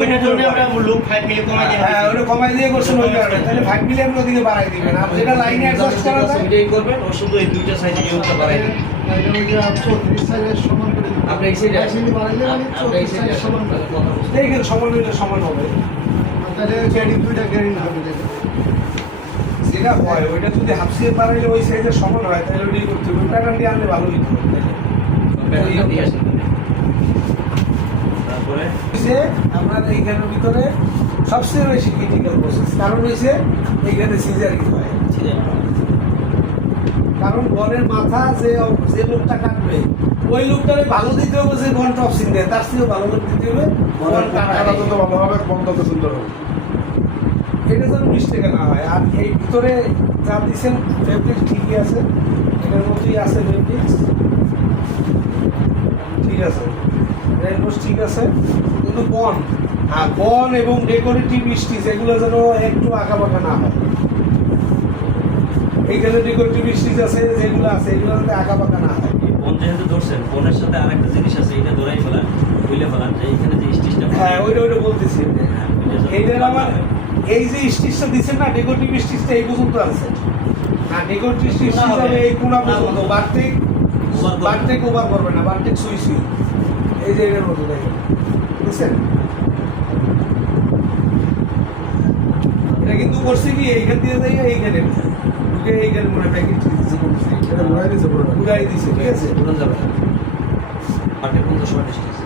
ওইটার জন্য আমরা লোক 5 মিলি কমাই দিই। হ্যাঁ ওটা কমাই দিয়ে করছেন ওই কারণে, তাহলে 5 মিলি আপনি ওদিকে বাড়াই দিবেন, আর যেটা লাইনে অ্যাডজাস্ট করা যায় ওইটাই করবেন, ও শুধু এই দুইটা সাইজে নিয়মটা বাড়াই দিবেন। এটা ওই যে 34 সাইজের সমান করে দিবেন। আপনি এই সাইডে 5 মিলি বাড়াইলে মানে 34 সাইজের সমান করে দিবেন। কথা বলছি। এইখানে সমান হইলে সমান হবে। আর তাহলে গ্রেডিং দুইটা গ্রেডিং হবে দেখেন। যেটা হয় ওইটা যদি হাফ সিএম বাড়াইলে ওই সাইজের সমান হয় তাহলে ওইটাই করতে হবে, প্যাটার্ন দিয়ে আনলে ভালো হইতো। প্যাটার্নটা দিয়ে আসেন। তারপরে যে আপনার এইখানের ভিতরে সবচেয়ে বেশি ক্রিটিক্যাল প্রসেস, কারণ হইছে এইখানে সিজারিং হয়। কারণ বনের মাথা যে যে লোকটা কাটবে ওই লোকটারে ভালো দিতে হবে, যে বন টপসিং দেয় তার চেয়েও ভালো লোক দিতে হবে বন কাটা যত ভালো হবে বন তত সুন্দর হবে। এটা যেন মিস্টেকে না হয়। আর এই ভিতরে যা দিচ্ছেন ফেব্রিক্স ঠিকই আছে, এটার মধ্যেই আছে ফেব্রিক্স ঠিক আছে, রেনবোস ঠিক আছে, কিন্তু বন এবং ডেকোরেটিভ স্টিচ এগুলো যেন একটু আঁকাবাঁকা না হয়। এইখানে ডেকোরেটিভ স্টিচ আছে যেগুলো আছে এগুলো যাতে আঁকাবাঁকা না হয়। বন যেহেতু ধরছেন, বনের সাথে আরেকটা জিনিস আছে, এটা ধরাই ফেলান, বুঝলে ফেলান যে এইখানে যে স্টিচটা। হ্যাঁ ওইটা বলতেছি। এইটার আমার এই যে স্টিচটা দিচ্ছেন না, ডেকোরেটিভ স্টিচটা এই পর্যন্ত আছে না, ডেকোরেটিভ স্টিচ হিসাবে এই কোনা পর্যন্ত বারটেক ওভার করবে না, বারটেক সুই সুই এই যে এটার মধ্যে দেখেন বুঝছেন। এটা কিন্তু করছে কি এইখান দিয়ে যাই এইখানে ঢুকে এইখানে মনে প্যাকেট দিচ্ছে, এটা ঘুরাই দিছে পুরো। ঘুরাই দিছে ঠিক আছে। উড়ন যাবে না। বারটেক পর্যন্ত শর্ট স্টিচ।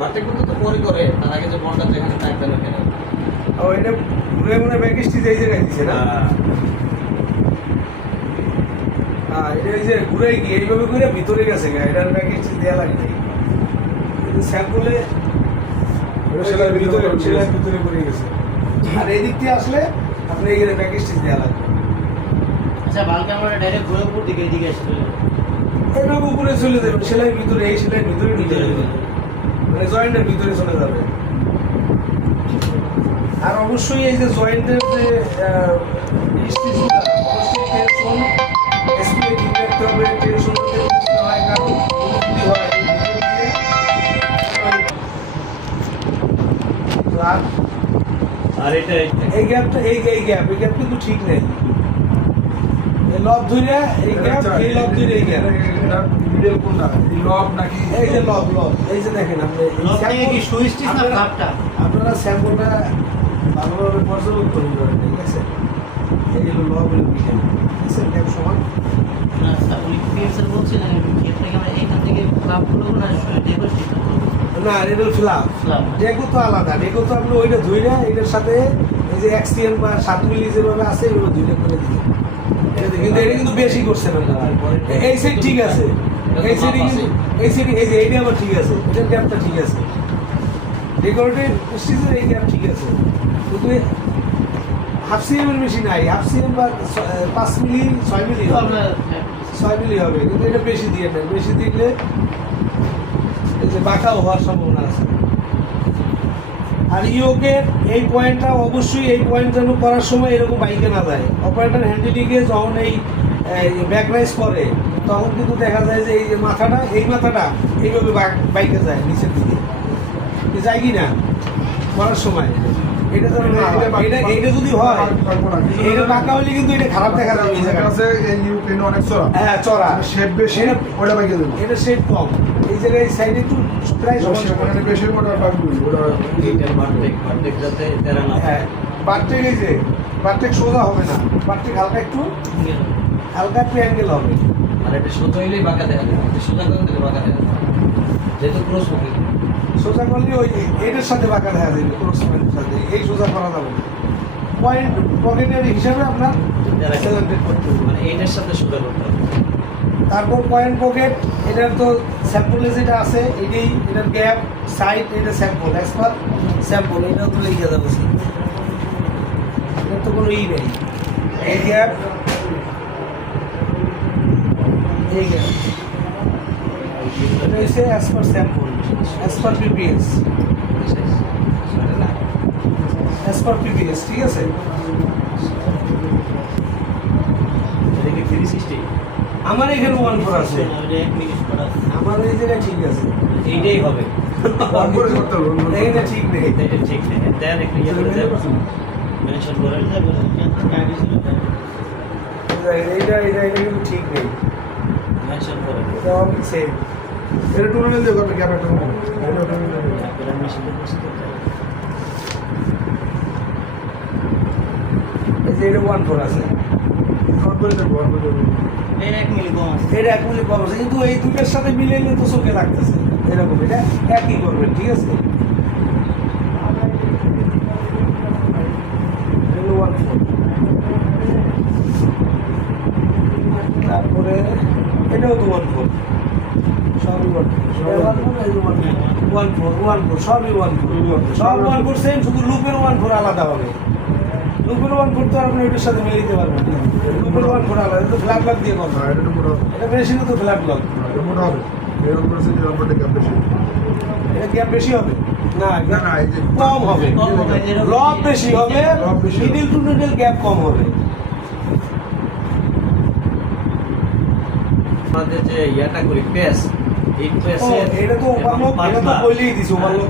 বারটেক পর্যন্ত তো পরে করে, তার আগে যে বনটা যেখানে থাকবেন ওখানে। ও এটা ঘুরে মনে প্যাকেট স্টিচ এই জায়গায় দিছে না। হ্যাঁ এটা এই যে ঘুরে কি এইভাবে ঘুরে ভিতরে গেছে গা, এটার প্যাকেট স্টিচ দেওয়া লাগে নাই, কিন্তু স্যাম্পলে সেলাই ভিতরে পড়ে গেছে। আর এই দিক দিয়ে আসলে আপনি এইখানে প্যাকেজ স্টিচ দেওয়া লাগবে। আচ্ছা, বালকে আমরা ডাইরেক্ট ঘুরে উপর দিকে এদিকে আসবে। এইভাবে উপরে চলে যাবে, সেলাই ভিতরে এই সেলাই ভিতরে ঢুকে যাবে, মানে জয়েন্টের ভিতরে চলে যাবে। আর অবশ্যই এই যে জয়েন্টের যে স্টিচগুলো অবশ্যই টেনশন স্পিডে ঠিক রাখতে হবে, টেনশন হয়, কারণ যদি হয় এই ভিতর দিয়ে আর এটা এই গ্যাপটা এই গ্যাপ কিন্তু ঠিক নেই। এই লব ধরে এই গ্যাপ, এই লব ধরে এই গ্যাপ, মিডল কোনটা? এই লব নাকি এই যে লব এই যে দেখেন আপনি লক থেকে কি সুই স্টিচ না কাপটা? আপনারা স্যাম্পলটা ভালোভাবে পর্যবেক্ষণ করবেন ঠিক আছে। এই যে লব এর মিডল আছে গ্যাপ সমান না স্যার, উনি পিএসএল বলছিলেন ক্ষেত্রে আমরা এইখান থেকে ক্লাব করবো না ডেকোরেশন না, এটা ফ্ল্যাপ Flap। ডেকো তো আলাদা, ডেকো তো আপনি ওইটা ধুইলে এটার সাথে এই যে এক্সটিএম বা 7 মিলি যেভাবে আছে এগুলো ধুইলে করে দিবেন। কিন্তু এটা কিন্তু বেশি করছেন আপনারা। এই সাইড ঠিক আছে, এই সাইডে কিন্তু এই সাইডে এই যে এইটা আবার ঠিক আছে, এটার গ্যাপটা ঠিক আছে, ডেকোরেটিভ স্টিচের এই গ্যাপ ঠিক আছে, কিন্তু হাফ সিএম এর বেশি নাই। হাফ সিএম বা 5 মিলি 6 মিলি হবে, 6 মিলি হবে, কিন্তু এটা বেশি দিয়ে নেন, বেশি দিলে এই যে বাঁকাও হওয়ার সম্ভাবনা আছে। আর ইয়োকের এই পয়েন্টটা অবশ্যই, এই পয়েন্ট যেন করার সময় এরকম বাইকে না যায়। অপারেটর হ্যান্ডেলিংয়ে যখন এই ব্যাকরাইজ করে তখন কিন্তু দেখা যায় যে এই যে মাথাটা এইভাবে বাইকে যায় নিচের দিকে, যায় কি না করার সময় এটা যেন না হয়। এটা যদি হয় এটা বাঁকা হলে কিন্তু এটা খারাপ দেখা যাবে। এই জায়গাটা আছে এই ইউক্রেন অনেক চড়া। হ্যাঁ চড়া, শেপ বেশি ওটা বাইকে দেবো। এটা শেপ কম, এই জায়গায় এই সাইডে একটু প্রায় ওখানে বেশি ওটা বাইক দিবো ওটা। বারটেক যাতে তেরা না। হ্যাঁ বারটেক এই যে বারটেক সোজা হবে না, বারটেক হালকা একটু অ্যাঙ্গেল হবে। আর এটা সোজা হইলেই বাঁকা দেখা যায়, এটা সোজা করে দিলে বাঁকা দেখা যায়, যেহেতু ক্রস হবে। সোজা করলে ওই এটার সাথে বাঁকা দেখা যাবে, ক্রস পয়েন্টের সাথে এই সোজা করা যাবে না। পয়েন্ট পকেটের হিসাবে আপনার সেলেক্টেড করতে হবে। মানে এইটার সাথে সোজা করতে হবে। তারপর পয়েন্ট পকেট, এটার তো স্যাম্পলে যেটা আছে এটাই, এটার গ্যাপ সাইড, এটা স্যাম্পল এক্সপার স্যাম্পল, এটাও তো লেগে যাবে, এটার তো কোনো ই নেই। এই গ্যাপ এই গ্যাপ এটা হচ্ছে as per sample, as per PPS, as per PPS ঠিক আছে। এটা কি 360? আমার এখানে 1/4 আছে, ওইটা 1 মিনিট করা আছে। আমার এই জায়গায় ঠিক আছে, এইটাই হবে। অন করে করতে হবে অন করে। এইটা ঠিক নেই। এটা ঠিক নেই। দেন একটু ইয়ে করে দেন। মেনশন করে দেন। আগে ছিল তাই। এইটা কিন্তু ঠিক নেই, মেনশন করে দেন। এটা অনেক সেম। এটা টুর্নামেন্ট দিয়ে করবে গ্যাপ একটা করবে এটা টুর্নামেন্ট আপনারা মেশিনে বসে করতে হবে। এই যে এটা 1/4 আছে, অন করে দেবো অন করে দেবো এটা 1 মিনিট কম আছে। এটা এক মিলি কম আছে, কিন্তু এই দুটোর সাথে মিলাইলে তো চোখে লাগতেছে এরকম, এটা একই করবেন, ঠিক আছে। এটা 1/4, তারপরে এটাও তো 1/4, সবই 1/4, সবই 1/4, সব 1/4 সেম, শুধু লুপের 1/4 আলাদা হবে। লুপের 1/4 তো আপনি ওইটার সাথে মিলাইতে পারবেন না, লুপের 1/4 আলাদা, এটা তো ফ্ল্যাট লক দিয়ে করবেন, এটা একটু মোটা হবে এটা মেশিনে তো ফ্ল্যাট লক, এটা মোটা হবে এরকম করেছে যে অল্পটা গ্যাপ বেশি এটা গ্যাপ বেশি হবে না, না না এই যে কম হবে, কম হবে, এরকম। লব বেশি হবে, লব বেশি হবে। মিডল টু মিডল গ্যাপ কম হবে। আমাদের যে ইয়াটা করি পেস, এই ও, পেসে এটা তো ওভারলোক, এটা তো বলেই দিছি ওভারলোক